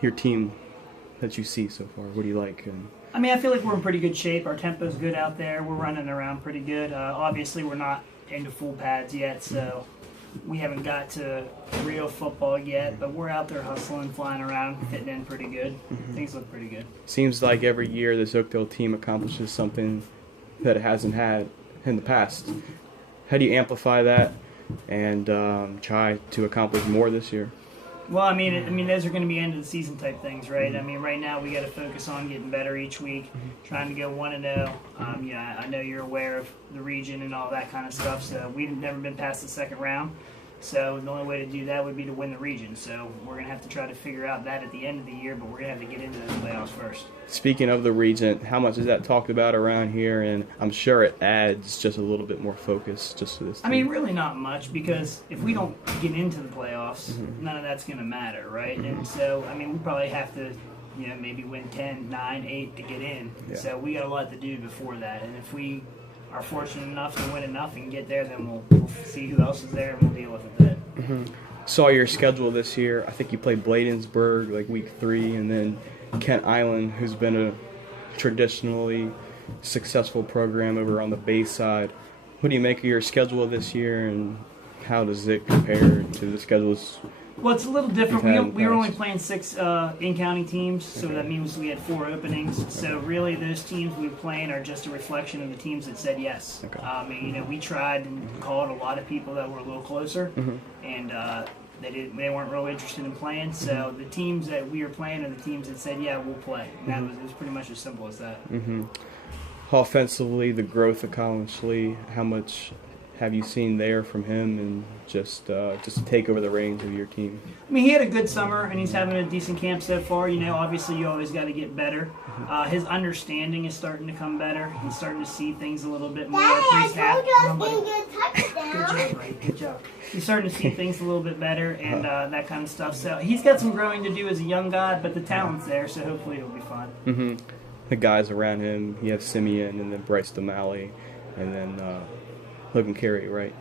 your team that you see so far? What do you like? I mean, I feel like we're in pretty good shape. Our tempo's good out there. We're running around pretty good. Obviously, we're not into full pads yet, so we haven't got to real football yet, but we're out there hustling, flying around, fitting in pretty good. Things look pretty good. Seems like every year this Oakdale team accomplishes something that it hasn't had in the past. How do you amplify that and try to accomplish more this year? Well, I mean, those are going to be end of the season type things, right? I mean, right now we got to focus on getting better each week, trying to go 1-0. Yeah, I know you're aware of the region and all that kind of stuff. So we've never been past the second round. So the only way to do that would be to win the region. So we're going to have to try to figure out that at the end of the year, but we're going to have to get into those playoffs first. Speaking of the region, how much is that talked about around here? And I'm sure it adds just a little bit more focus just to this team. I mean, really not much, because if we don't get into the playoffs, none of that's going to matter, right? And so, I mean, we probably have to, maybe win 10, 9, 8 to get in. Yeah. So we got a lot to do before that. And if we are fortunate enough to win enough and get there, then we'll see who else is there and we'll deal with it then. Saw your schedule this year. I think you played Bladensburg like week 3, and then Kent Island, who's been a traditionally successful program over on the Bay side. What do you make of your schedule this year, and how does it compare to the schedules? Well, it's a little different. We were only playing 6 in-county teams, so that means we had 4 openings. So really, those teams we were playing are just a reflection of the teams that said yes. We tried and called a lot of people that were a little closer, and they weren't really interested in playing. So the teams that we were playing are the teams that said, yeah, we'll play. And it was pretty much as simple as that. Offensively, the growth of Collins Lee, how much have you seen there from him, and just to take over the reins of your team? I mean, he had a good summer, and he's having a decent camp so far. Obviously you always got to get better. His understanding is starting to come better. He's starting to see things a little bit more. Good job. He's starting to see things a little bit better and that kind of stuff. So he's got some growing to do as a young guy, but the talent's there, so hopefully it'll be fun. The guys around him, you have Simeon and then Bryce DeMalley and then Logan Carey, right?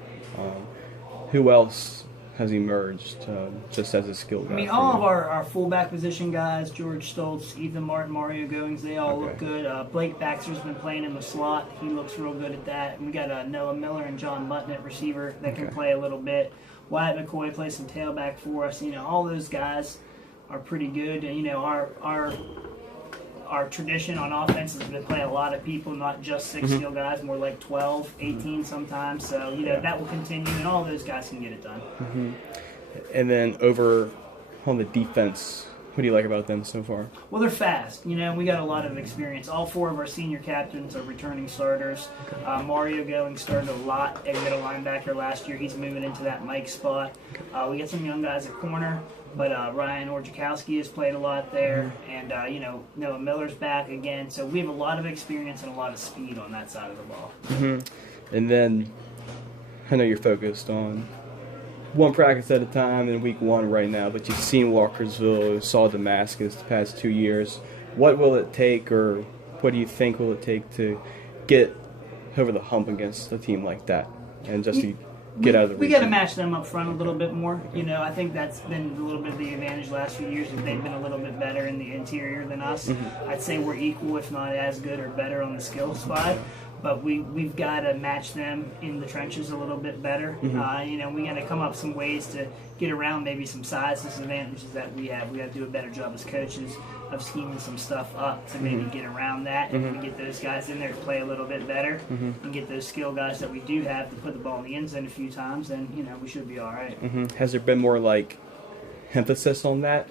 Who else has emerged just as a skill guy? I mean, all of our fullback position guys, George Stoltz, Ethan Martin, Mario Goings, they all look good. Blake Baxter's been playing in the slot. He looks real good at that. And we got Noah Miller and John Button at receiver that can play a little bit. Wyatt McCoy plays some tailback for us. All those guys are pretty good. And, our tradition on offense is to play a lot of people, not just 6 skill guys, more like 12, 18 sometimes. So, that will continue, and all those guys can get it done. And then over on the defense, what do you like about them so far? Well, they're fast. We got a lot of experience. All 4 of our senior captains are returning starters. Mario Goings started a lot at middle linebacker last year. He's moving into that Mike spot. We got some young guys at corner. But Ryan Orjakowski has played a lot there, and Noah Miller's back again. So we have a lot of experience and a lot of speed on that side of the ball. And then I know you're focused on one practice at a time in week 1 right now, but you've seen Walkersville, saw Damascus the past 2 years. What will it take, or what do you think will it take to get over the hump against a team like that, and just to get out of the region? We got to match them up front a little bit more. I think that's been a little bit of the advantage the last few years, that they've been a little bit better in the interior than us. I'd say we're equal, if not as good or better on the skill side. But we've got to match them in the trenches a little bit better. We got to come up some ways to get around maybe some size disadvantages that we have. We got to do a better job as coaches of scheming some stuff up to maybe get around that. And if we get those guys in there to play a little bit better and get those skill guys that we do have to put the ball in the end zone a few times, then we should be all right. Has there been more emphasis on that?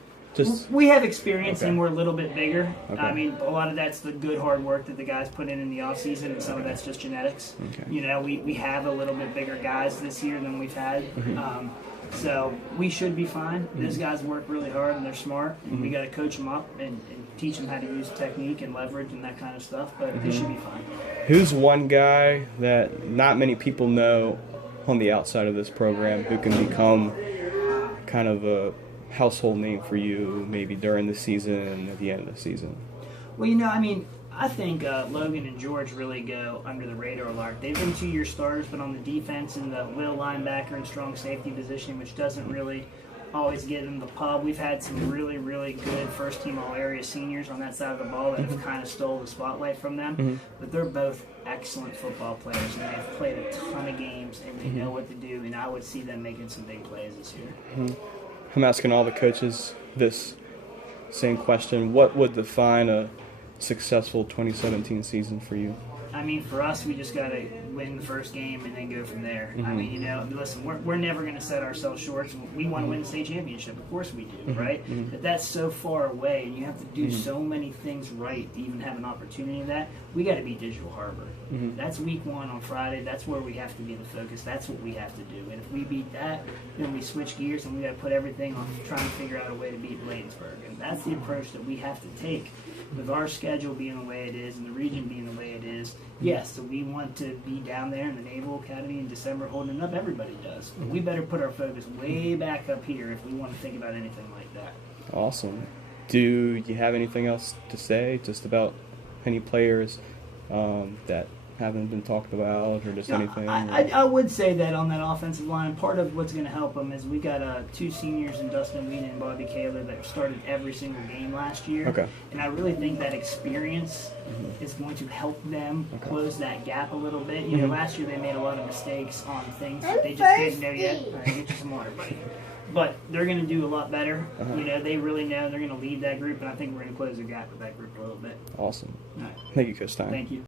We have experience and we're a little bit bigger. I mean, a lot of that's the good hard work that the guys put in the off season, and some of that's just genetics. We have a little bit bigger guys this year than we've had. So we should be fine. Those guys work really hard and they're smart. We got to coach them up and teach them how to use technique and leverage and that kind of stuff, but they should be fine. Who's one guy that not many people know on the outside of this program who can become kind of a household name for you maybe during the season and at the end of the season? Well, I think Logan and George really go under the radar a lot. They've been 2-year starters, but on the defense and the will linebacker and strong safety position, which doesn't really always get in the pub. We've had some really, really good first-team all-area seniors on that side of the ball that have kind of stole the spotlight from them. But they're both excellent football players, and they've played a ton of games, and they know what to do, and I would see them making some big plays this year. I'm asking all the coaches this same question. What would define a successful 2017 season for you? I mean, for us, we just got to win the first game and then go from there. I mean, you know, listen, we're never going to set ourselves short. We want to win the state championship. Of course we do, right? But that's so far away, and you have to do so many things right to even have an opportunity in that. We got to beat Digital Harbor. That's week 1 on Friday. That's where we have to be the focus. That's what we have to do. And if we beat that, then we switch gears and we got to put everything on trying to figure out a way to beat Bladensburg. And that's the approach that we have to take. With our schedule being the way it is and the region being the way it is, yes, so we want to be down there in the Naval Academy in December holding it up. Everybody does. But we better put our focus way back up here if we want to think about anything like that. Awesome. Do you have anything else to say just about any players that haven't been talked about, or just anything? I would say that on that offensive line, part of what's going to help them is we got 2 seniors in Dustin Wheaton and Bobby Kaler that started every single game last year. Okay. And I really think that experience is going to help them close that gap a little bit. You know, last year they made a lot of mistakes on things that they just didn't know yet. All right, get you some water, buddy. But they're going to do a lot better. You know, they really know they're going to lead that group, and I think we're going to close the gap with that group a little bit. Awesome. All right. Thank you, Kurt Stein. Thank you.